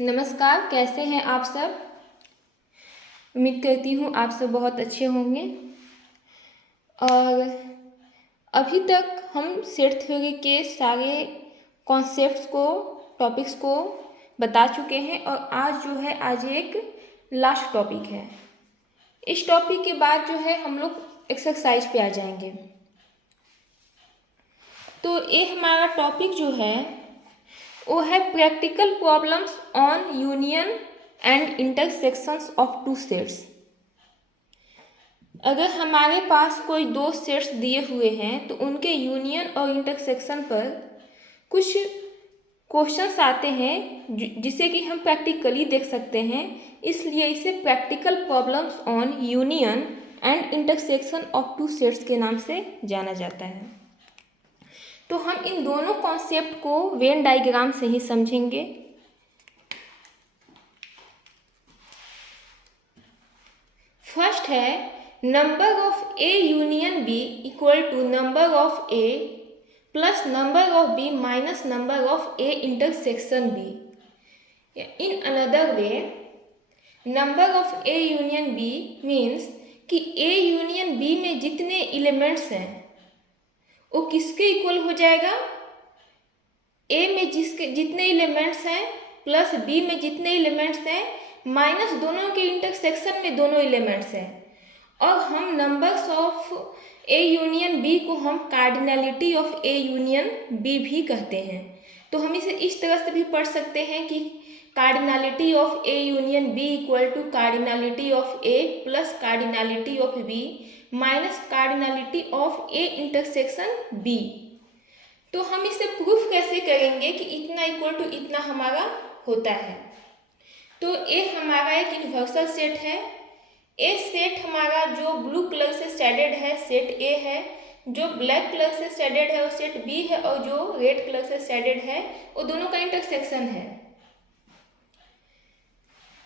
नमस्कार, कैसे हैं आप सब। उम्मीद करती हूँ आप सब बहुत अच्छे होंगे। और अभी तक हम सेट थ्योरी के सारे कॉन्सेप्ट्स को, टॉपिक्स को बता चुके हैं और आज एक लास्ट टॉपिक है। इस टॉपिक के बाद जो है हम लोग एक्सरसाइज पे आ जाएंगे। तो ये हमारा टॉपिक जो है वो है practical problems on union and intersections of two sets. अगर हमारे पास कोई दो सेट्स दिए हुए हैं तो उनके यूनियन और इंटरसेक्शन पर कुछ क्वेश्चंस आते हैं जिसे कि हम प्रैक्टिकली देख सकते हैं, इसलिए इसे practical problems on union and intersection of two sets के नाम से जाना जाता है। तो हम इन दोनों कॉन्सेप्ट को वेन डायग्राम से ही समझेंगे। फर्स्ट है number of A union B equal to number of A plus number of B minus number of A intersection B. In another way, number of A union B means कि A union B में जितने elements हैं वो किसके equal हो जाएगा, ए में जितने एलिमेंट्स हैं प्लस बी में जितने एलिमेंट्स हैं माइनस दोनों के इंटरसेक्शन में दोनों एलिमेंट्स हैं। और हम numbers of A union B को हम cardinality of A union B भी कहते हैं। तो हम इसे इस तरह से भी पढ़ सकते हैं कि cardinality of A union B equal to cardinality of A plus cardinality of B minus cardinality of A intersection B. तो हम इसे प्रूफ कैसे करेंगे कि इतना इक्वल टू इतना हमारा होता है। तो ए हमारा एक यूनिवर्सल सेट है। ए सेट हमारा जो ब्लू कलर से शेडेड है सेट ए है, जो ब्लैक कलर से शेडेड है वो सेट बी है, और जो रेड कलर से शेडेड है वो दोनों का इंटरसेक्शन है।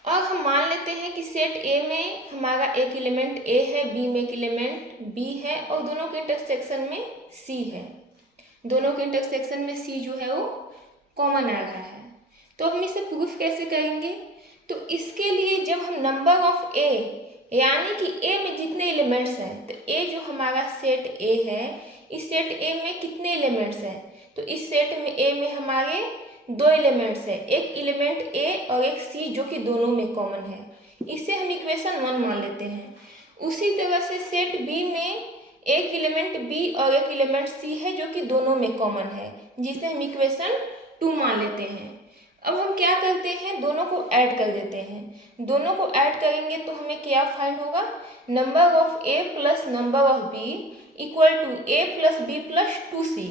और हम मान लेते हैं कि सेट ए में हमारा एक एलिमेंट ए है, बी में एक एलिमेंट बी है और दोनों के इंटरसेक्शन में सी है। दोनों के इंटरसेक्शन में सी जो है वो कॉमन आ रहा है। तो हम इसे प्रूफ कैसे करेंगे, तो इसके लिए जब हम नंबर ऑफ ए यानी कि ए में जितने एलिमेंट्स हैं, तो ए जो हमारा सेट ए है, इस सेट ए में कितने एलिमेंट्स हैं, तो इस सेट में ए में हमारे दो एलिमेंट्स हैं, एक एलिमेंट ए और एक सी जो कि दोनों में कॉमन है। इसे हम इक्वेशन 1 मान लेते हैं। उसी तरह से सेट बी में एक एलिमेंट बी और एक एलिमेंट सी है जो कि दोनों में कॉमन है, जिसे हम इक्वेशन 2 मान लेते हैं। अब हम क्या करते हैं, दोनों को ऐड कर देते हैं। दोनों को ऐड करेंगे तो हमें क्या फाइंड होगा, number of A plus number of B equal to A plus B plus 2c।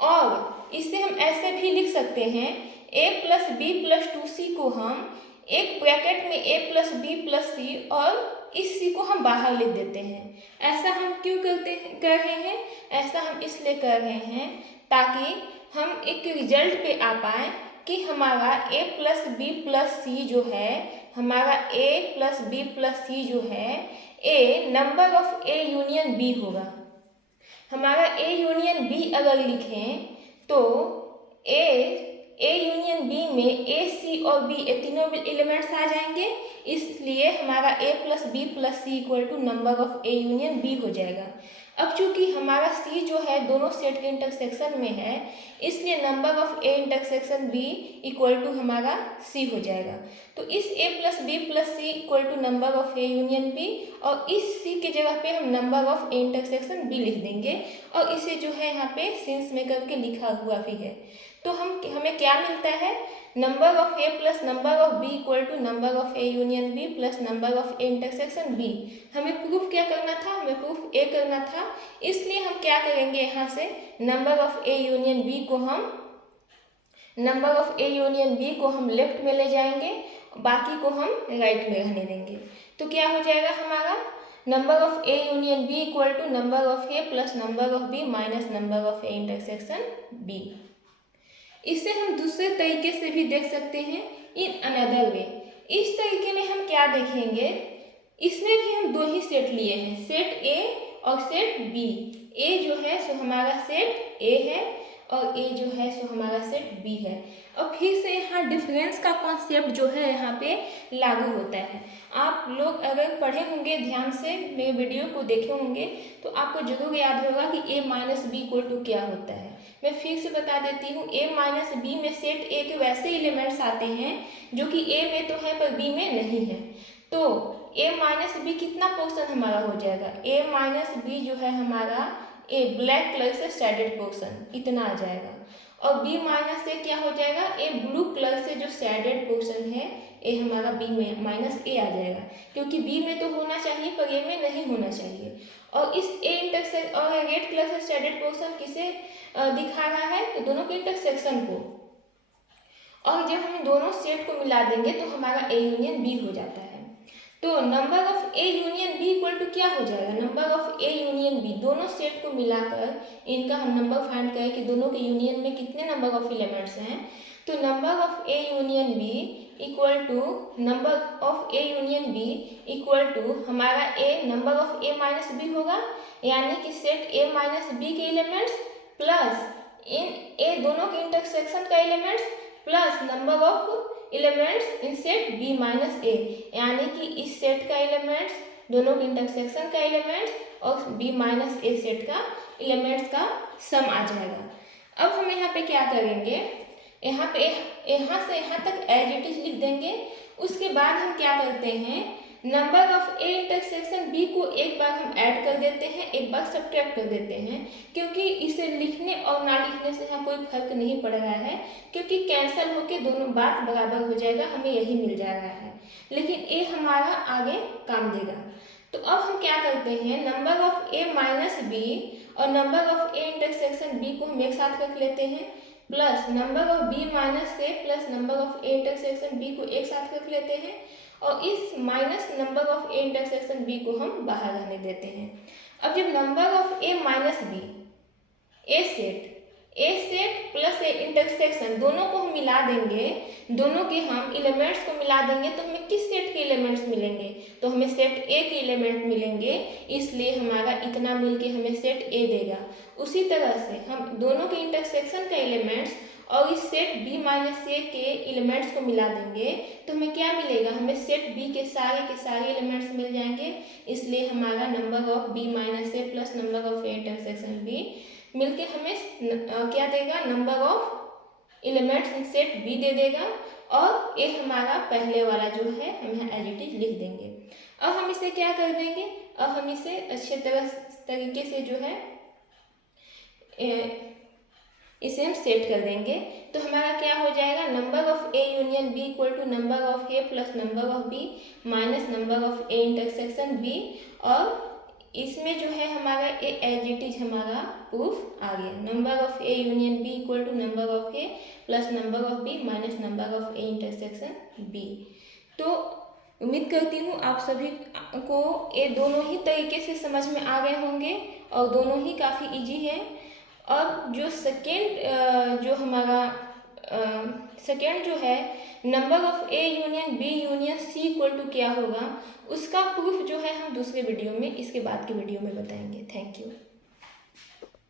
और इसे हम ऐसे भी लिख सकते हैं, a plus B plus 2c को हम एक ब्रैकेट में a प्लस बी प्लस सी और इस c को हम बाहर लिख देते हैं। ऐसा हम क्यों कर रहे हैं, ऐसा हम इसलिए कर रहे हैं ताकि हम एक रिजल्ट पे आ पाए कि हमारा a प्लस बी प्लस सी जो है, हमारा a प्लस बी प्लस सी जो है, a number of a union b होगा। हमारा a यूनियन b अगर लिखें तो a यूनियन b में a c और b ये तीनों एलिमेंट्स आ जाएंगे, इसलिए हमारा a plus B plus C equal to number of a union b हो जाएगा। अब चूंकि हमारा c जो है दोनों सेट के इंटरसेक्शन में है, इसलिए number of a intersection b equal to हमारा c हो जाएगा। तो इस a plus B plus C equal to number of a union b, और इस c के जगह पे हम number of a intersection b लिख देंगे, और इसे जो है यहाँ पे सिंस में करके लिखा हुआ भी है। तो हमें क्या मिलता है, number of a plus number of b equal to number of a union b plus number of a intersection b। हमें प्रूफ क्या करना था, हमें प्रूफ a करना था, इसलिए हम क्या करेंगे, यहाँ से number of a union b को हम लेफ्ट में ले जाएंगे, बाकी को हम राइट में रहने देंगे। तो क्या हो जाएगा हमारा, number of a union b equal to number of a plus number of b minus number of a intersection b। इसे हम दूसरे तरीके से भी देख सकते हैं, इन अनदर वे। इस तरीके में हम क्या देखेंगे, इसमें भी हम दो ही सेट लिए हैं, सेट ए और सेट बी। ए जो है सो हमारा सेट ए है और ए जो है सो हमारा सेट बी है। और फिर से यहाँ डिफरेंस का कॉन्सेप्ट जो है यहाँ पे लागू होता है। आप लोग अगर पढ़े होंगे ध्यान से, मेरे वीडियो को देखे होंगे, तो आपको जरूर याद होगा कि a minus B equal to क्या होता है। मैं फिर से बता देती हूँ, a माइनस बी में सेट ए के वैसे एलिमेंट्स आते हैं जो कि a में तो है पर b में नहीं है। तो a माइनस बी कितना पोर्शन हमारा हो जाएगा, a माइनस बी जो है हमारा ए ब्लैक कलर से शेडेड पोर्शन इतना आ जाएगा, और b माइनस से क्या हो जाएगा, ए ब्लू कलर से जो शेडेड पोर्शन है ए हमारा b में माइनस ए आ जाएगा, क्योंकि b में तो होना चाहिए पर a में नहीं होना चाहिए। और इस a इंटरसेक्शन और रेड कलर से शेडेड पोर्शन किसे दिखा रहा है, तो दोनों के इंटरसेक्शन को। और जब हम दोनों सेट को मिला देंगे तो हमारा a यूनियन b हो जाता है। तो number of A union B equal to क्या हो जाएगा, number of A union B, दोनों सेट को मिलाकर इनका हम नंबर फाइंड करें कि दोनों के यूनियन में कितने नंबर ऑफ एलिमेंट्स हैं। तो number of A union B equal to number of A union B equal to हमारा a number of A minus B होगा, यानी कि सेट ए माइनस बी के एलिमेंट्स प्लस इन ए दोनों के intersection का elements plus number of elements in set b minus A, यानी कि इस सेट का एलिमेंट्स दोनों के इंटरसेक्शन का एलिमेंट्स और b माइनस ए सेट का एलिमेंट्स का सम आ जाएगा। अब हम यहाँ पे क्या करेंगे, यहाँ से यहाँ तक एज इट इज लिख देंगे। उसके बाद हम क्या करते हैं, number of A intersection B को एक बार हम ऐड कर देते हैं, एक बार सब्ट्रैक्ट कर देते हैं, क्योंकि इसे लिखने और ना लिखने से यहाँ कोई फर्क नहीं पड़ रहा है, क्योंकि कैंसिल होके दोनों बात बराबर हो जाएगा, हमें यही मिल जा रहा है, लेकिन ए हमारा आगे काम देगा। तो अब हम क्या करते हैं, number of A minus B और number of A intersection B को हम एक साथ रख लेते हैं, plus number of B minus A plus number of A intersection B को एक साथ रख लेते हैं, और इस minus number of A intersection B को हम बाहर रहने देते हैं। अब जब number of A minus B, A set plus A intersection दोनों को हम मिला देंगे, दोनों के हम एलिमेंट्स को मिला देंगे, तो हमें किस सेट के एलिमेंट्स मिलेंगे, तो हमें सेट ए के एलिमेंट मिलेंगे, इसलिए हमारा इतना मिलके हमें सेट ए देगा। उसी तरह से हम दोनों के इंटरसेक्शन का एलिमेंट्स और इस सेट b माइनस ए के एलिमेंट्स को मिला देंगे, तो हमें क्या मिलेगा, हमें सेट b के सारे एलिमेंट्स मिल जाएंगे, इसलिए हमारा number of b minus A plus number of A intersection b मिलके हमें क्या देगा, number of elements in set b दे देगा, और ए हमारा पहले वाला जो है हम यहाँ एज इट इज लिख देंगे। अब हम इसे क्या कर देंगे, अब हम इसे अच्छे तरीके से जो है इसे हम सेट कर देंगे। तो हमारा क्या हो जाएगा, number of A union B equal to number of A plus number of B minus number of A intersection B, और इसमें जो है हमारा ए एज इट इज हमारा प्रूफ आ गया, number of A union B equal to number of A plus number of B minus number of A intersection B. तो उम्मीद करती हूँ आप सभी को ये दोनों ही तरीके से समझ में आ गए होंगे और दोनों ही काफ़ी इजी है। और जो सेकेंड जो हमारा सेकेंड जो है number of A union B union C equal to क्या होगा, उसका प्रूफ जो है हम दूसरे वीडियो में, इसके बाद के वीडियो में बताएंगे। Thank you.